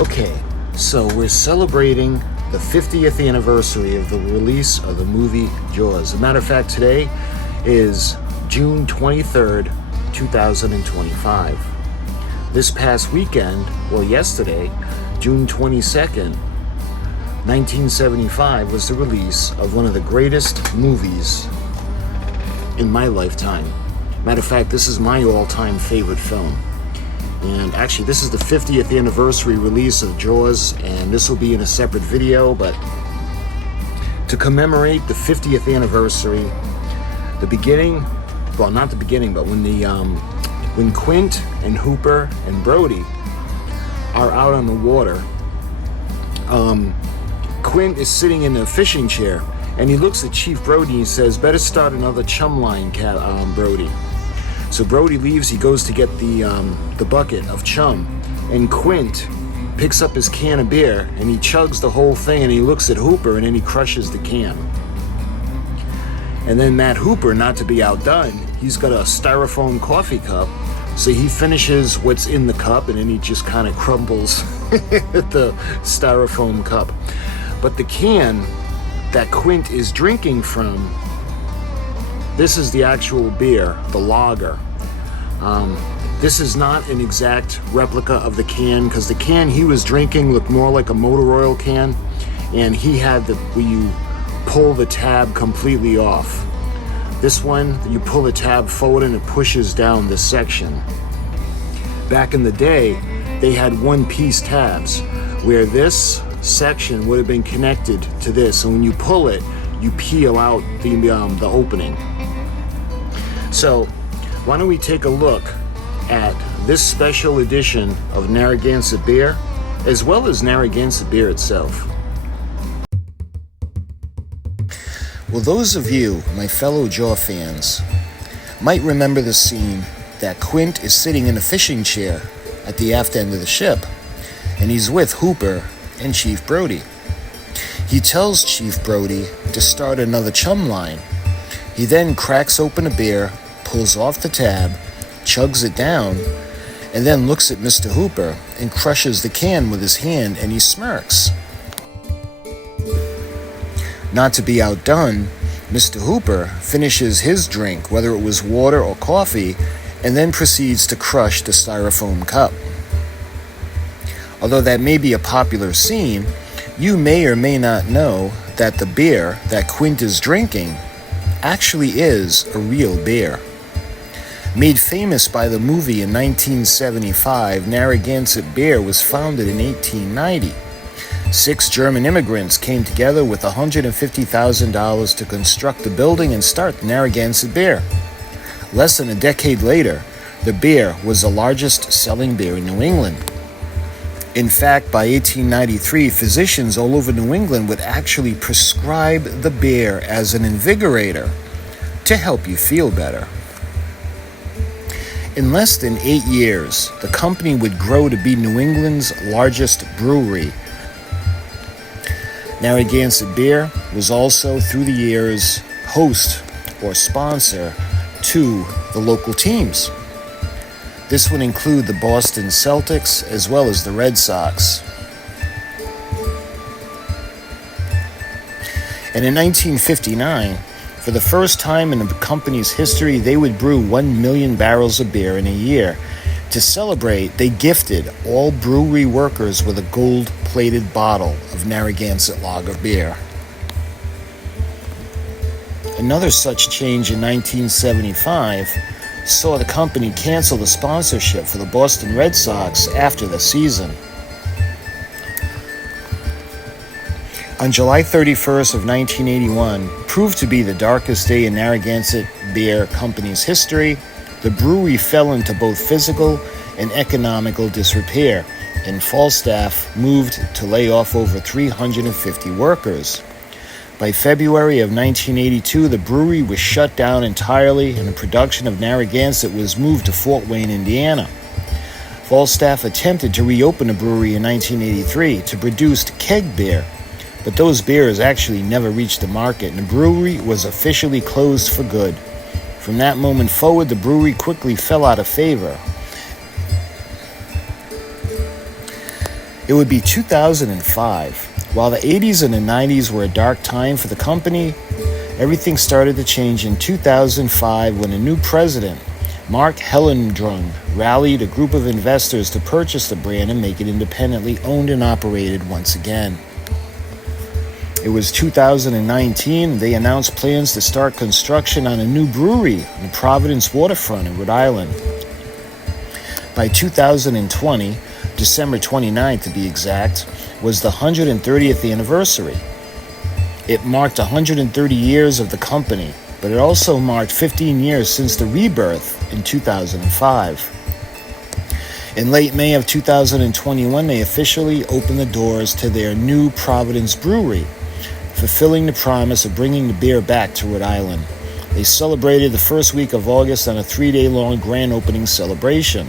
Okay, so we're celebrating the 50th anniversary of the release of the movie JAWS. As a matter of fact, today is June 23rd, 2025. This past weekend, well, yesterday, June 22nd, 1975, was the release of one of the greatest movies in my lifetime. Matter of fact, this is my all-time favorite film. And actually, this is the 50th anniversary release of JAWS, and this will be in a separate video, but to commemorate the 50th anniversary, the beginning, well, not the beginning, but when Quint and Hooper and Brody are out on the water, Quint is sitting in a fishing chair, and he looks at Chief Brody and he says, "Better start another chum line, Brody." So Brody leaves, he goes to get the bucket of chum, and Quint picks up his can of beer, and he chugs the whole thing, and he looks at Hooper, and then he crushes the can. And then Matt Hooper, not to be outdone, he's got a styrofoam coffee cup, so he finishes what's in the cup, and then he just kind of crumbles the styrofoam cup. But the can that Quint is drinking from, this is the actual beer, the lager. This is not an exact replica of the can, because the can he was drinking looked more like a motor oil can, and he had where you pull the tab completely off. This one, you pull the tab forward and it pushes down this section. Back in the day, they had one-piece tabs, where this section would have been connected to this, and when you pull it, you peel out the opening. So why don't we take a look at this special edition of Narragansett beer, as well as Narragansett beer itself. Well, those of you, my fellow Jaw fans, might remember the scene that Quint is sitting in a fishing chair at the aft end of the ship, and he's with Hooper and Chief Brody. He tells Chief Brody to start another chum line. He then cracks open a beer, pulls off the tab, chugs it down, and then looks at Mr. Hooper and crushes the can with his hand, and he smirks. Not to be outdone, Mr. Hooper finishes his drink, whether it was water or coffee, and then proceeds to crush the styrofoam cup. Although that may be a popular scene, you may or may not know that the beer that Quint is drinking actually is a real beer. Made famous by the movie in 1975, Narragansett beer was founded in 1890. 6 German immigrants came together with $150,000 to construct a building and start Narragansett beer. Less than a decade later, the beer was the largest selling beer in New England. In fact, by 1893, physicians all over New England would actually prescribe the beer as an invigorator to help you feel better. In less than 8 years, the company would grow to be New England's largest brewery. Narragansett Beer was also, through the years, host or sponsor to the local teams. This would include the Boston Celtics as well as the Red Sox. And in 1959, for the first time in the company's history, they would brew 1 million barrels of beer in a year. To celebrate, they gifted all brewery workers with a gold-plated bottle of Narragansett lager beer. Another such change in 1975 saw the company cancel the sponsorship for the Boston Red Sox after the season. On July 31st of 1981, proved to be the darkest day in Narragansett Beer Company's history, the brewery fell into both physical and economical disrepair, and Falstaff moved to lay off over 350 workers. By February of 1982, the brewery was shut down entirely, and the production of Narragansett was moved to Fort Wayne, Indiana. Falstaff attempted to reopen the brewery in 1983 to produce keg beer, but those beers actually never reached the market, and the brewery was officially closed for good. From that moment forward, the brewery quickly fell out of favor. It would be 2005. While the 80s and the 90s were a dark time for the company, everything started to change in 2005 when a new president, Mark Hellendrung, rallied a group of investors to purchase the brand and make it independently owned and operated once again. It was 2019, they announced plans to start construction on a new brewery on the Providence waterfront in Rhode Island. By 2020, December 29th to be exact, was the 130th anniversary. It marked 130 years of the company, but it also marked 15 years since the rebirth in 2005. In late May of 2021, they officially opened the doors to their new Providence brewery, fulfilling the promise of bringing the beer back to Rhode Island. They celebrated the first week of August on a 3-day-long grand opening celebration.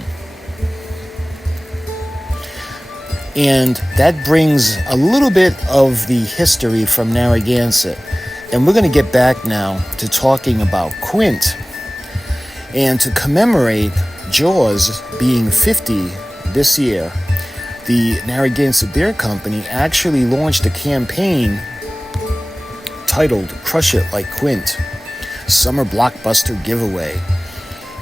And that brings a little bit of the history from Narragansett. And we're going to get back now to talking about Quint. And to commemorate JAWS being 50 this year, the Narragansett Beer Company actually launched a campaign titled It Like Quint, Summer Blockbuster Giveaway.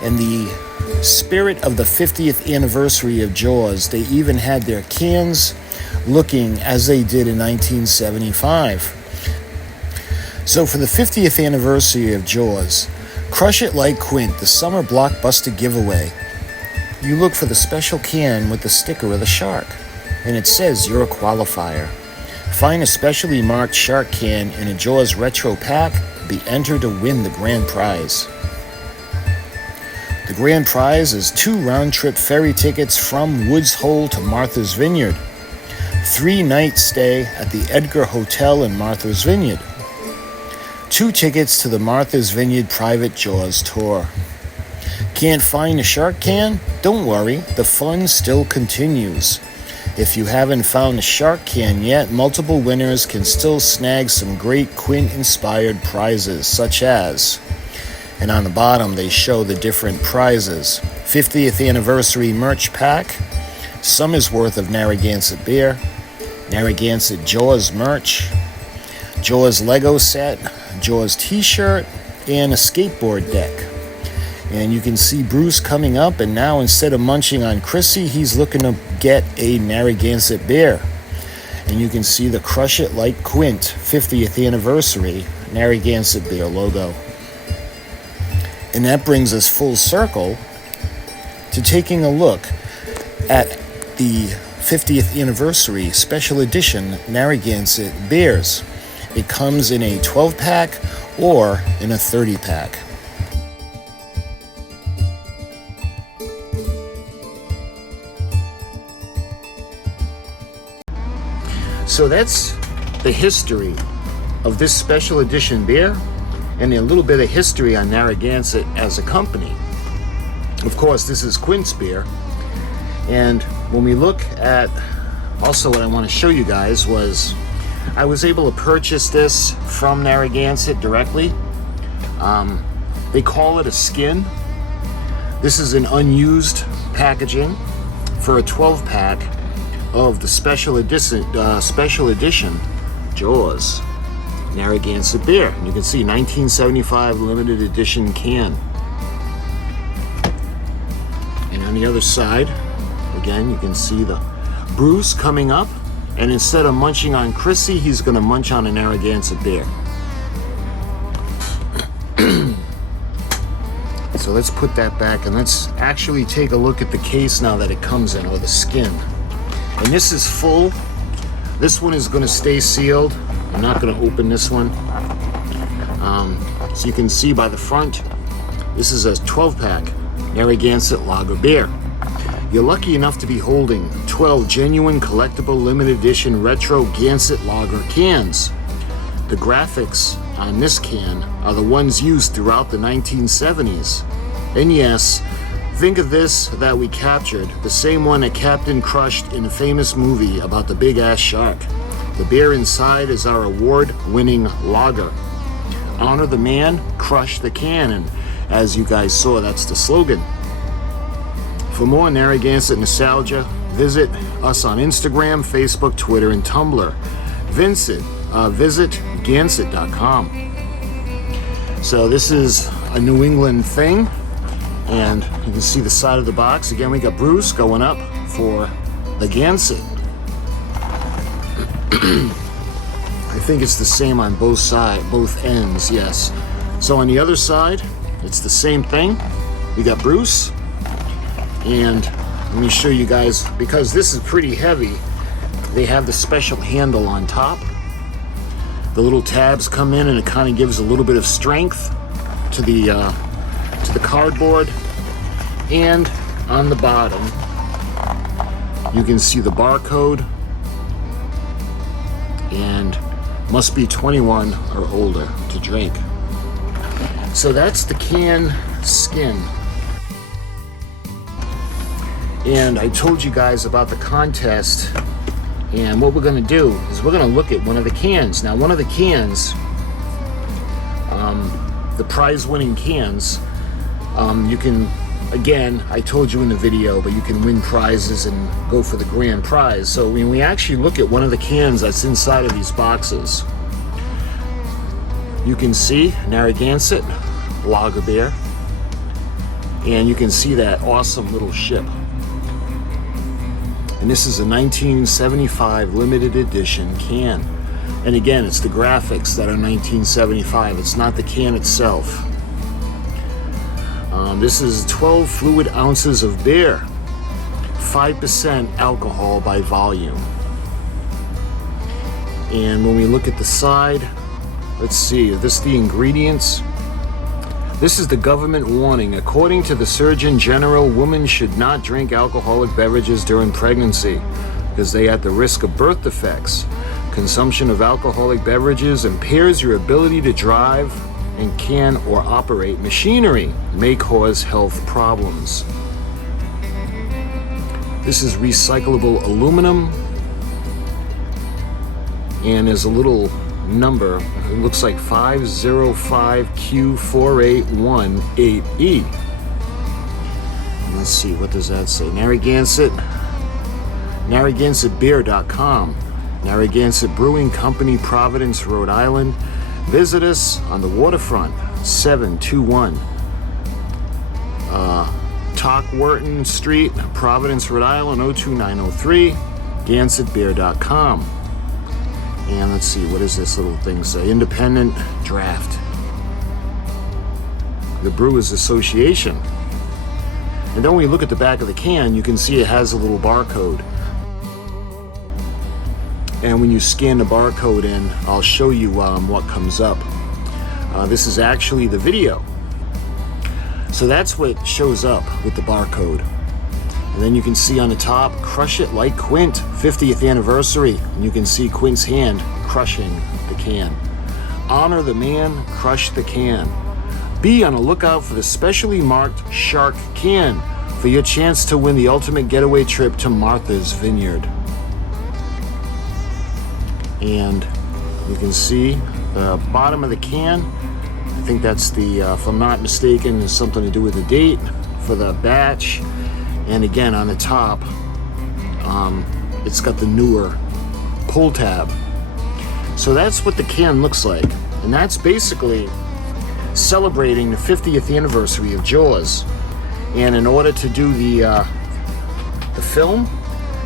And the spirit of the 50th anniversary of JAWS, they even had their cans looking as they did in 1975. So for the 50th anniversary of JAWS, It Like Quint, the Summer Blockbuster Giveaway, you look for the special can with the sticker of the shark, and it says you're a qualifier. Find a specially marked shark can in a JAWS retro pack, be entered to win the grand prize. The grand prize is 2 round-trip ferry tickets from Woods Hole to Martha's Vineyard, 3-night stay at the Edgar Hotel in Martha's Vineyard, 2 tickets to the Martha's Vineyard private JAWS tour. Can't find a shark can? Don't worry, the fun still continues. If you haven't found a shark can yet, multiple winners can still snag some great Quint-inspired prizes, such as, and on the bottom they show the different prizes: 50th anniversary merch pack, summer's worth of Narragansett beer, Narragansett JAWS merch, JAWS Lego set, JAWS t-shirt, and a skateboard deck. And you can see Bruce coming up, and now instead of munching on Chrissy, he's looking to get a Narragansett beer. And you can see the It Like Quint 50th anniversary Narragansett beer logo. And that brings us full circle to taking a look at the 50th anniversary special edition Narragansett beers. It comes in a 12-pack or in a 30-pack. So that's the history of this special edition beer and a little bit of history on Narragansett as a company. Of course, this is Quint's beer. And when we look at, also what I want to show you guys was, I was able to purchase this from Narragansett directly. They call it a skin. This is an unused packaging for a 12-pack of the special edition JAWS Narragansett beer. And you can see 1975 limited edition can. And on the other side, again, you can see the Bruce coming up, and instead of munching on Chrissy, he's going to munch on a Narragansett beer. So let's put that back, and let's actually take a look at the case now that it comes in, or the skin. And this is full. This one is going to stay sealed. I'm not going to open this one. So you can see by the front, this is a 12-pack Narragansett lager beer. You're lucky enough to be holding 12 genuine collectible limited edition retro Gansett lager cans. The graphics on this can are the ones used throughout the 1970s. And yes, think of this that we captured, the same one that Captain Crushed in a famous movie about the big-ass shark. The beer inside is our award-winning lager. Honor the man, crush the can, and as you guys saw, that's the slogan. For more Narragansett nostalgia, visit us on Instagram, Facebook, Twitter, and Tumblr. Visit Gansett.com. So this is a New England thing, and you can see the side of the box. Again, we got Bruce going up for the Gansett. I think it's the same on both ends, yes. So on the other side, it's the same thing. We got Bruce, and let me show you guys, because this is pretty heavy, they have the special handle on top. The little tabs come in and it kind of gives a little bit of strength to the cardboard. And on the bottom, you can see the barcode, and must be 21 or older to drink. So that's the can skin. And I told you guys about the contest, and what we're going to do is we're going to look at one of the cans. Now, one of the cans, the prize-winning cans, you can, again, I told you in the video, but you can win prizes and go for the grand prize. So when we actually look at one of the cans that's inside of these boxes, you can see Narragansett Lager Beer, and you can see that awesome little ship. And this is a 1975 limited edition can. And again, it's the graphics that are 1975. It's not the can itself. This is 12 fluid ounces of beer, 5% alcohol by volume. And when we look at the side, let's see, is this the ingredients? This is the government warning. According to the Surgeon General, women should not drink alcoholic beverages during pregnancy because they are at the risk of birth defects. Consumption of alcoholic beverages impairs your ability to drive and can or operate machinery, may cause health problems. This is recyclable aluminum, and there's a little number. It looks like 505Q4818E. Let's see, what does that say? Narragansett, NarragansettBeer.com, Narragansett Brewing Company, Providence, Rhode Island. Visit us on the waterfront, 721 Talkwharton Street, Providence, Rhode Island, 02903, GansettBeer.com. And let's see, what does this little thing say? Independent draft. The Brewers Association. And then when you look at the back of the can, you can see it has a little barcode. And when you scan the barcode in, I'll show you what comes up. This is actually the video. So that's what shows up with the barcode. And then you can see on the top, Crush It Like Quint, 50th anniversary. And you can see Quint's hand crushing the can. Honor the man, crush the can. Be on a lookout for the specially marked shark can for your chance to win the ultimate getaway trip to Martha's Vineyard. And you can see the bottom of the can. I think that's the, if I'm not mistaken, there's something to do with the date for the batch. And again, on the top, it's got the newer pull tab. So that's what the can looks like. And that's basically celebrating the 50th anniversary of JAWS. And in order to do the film,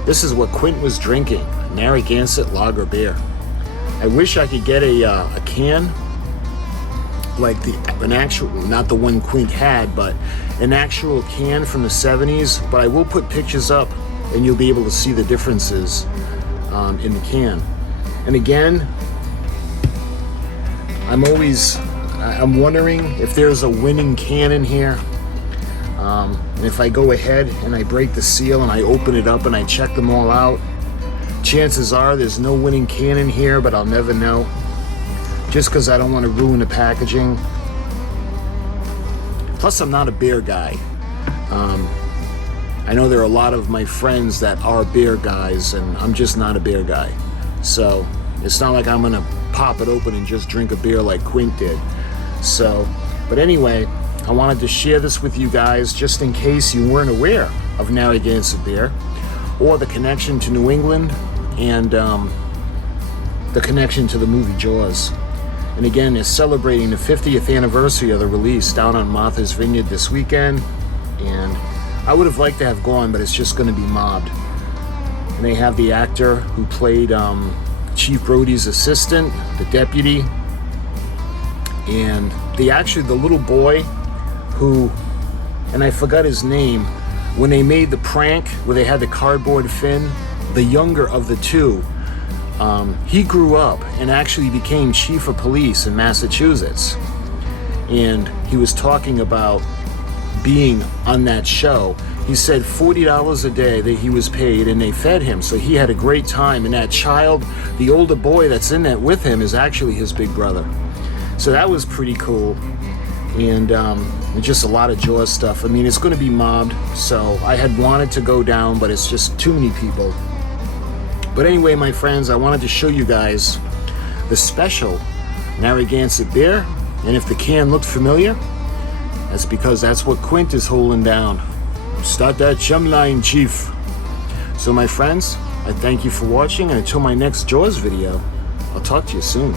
this is what Quint was drinking, Narragansett Lager Beer. I wish I could get a can like an actual, not the one Quint had, but an actual can from the 70s. But I will put pictures up and you'll be able to see the differences in the can. And again, I'm wondering if there's a winning can in here. And if I go ahead and I break the seal and I open it up and I check them all out, chances are there's no winning can in here, but I'll never know. Just because I don't want to ruin the packaging. Plus, I'm not a beer guy. I know there are a lot of my friends that are beer guys, and I'm just not a beer guy. So it's not like I'm going to pop it open and just drink a beer like Quint did. So, but anyway, I wanted to share this with you guys just in case you weren't aware of Narragansett beer, or the connection to New England, and the connection to the movie Jaws. And again, they're celebrating the 50th anniversary of the release down on Martha's Vineyard this weekend. And I would have liked to have gone, but it's just going to be mobbed. And they have the actor who played Chief Brody's assistant, the deputy, and the little boy who, and I forgot his name, when they made the prank where they had the cardboard fin, the younger of the two, he grew up and actually became chief of police in Massachusetts. And he was talking about being on that show. He said $40 a day that he was paid, and they fed him, so he had a great time. And that child, the older boy that's in that with him, is actually his big brother. So that was pretty cool. And just a lot of Jaws stuff. I mean, it's going to be mobbed, so I had wanted to go down, but it's just too many people. But anyway, my friends, I wanted to show you guys the special Narragansett beer. And if the can looked familiar, that's because that's what Quint is holding down. Start that chum line, Chief. So my friends, I thank you for watching, and until my next Jaws video, I'll talk to you soon.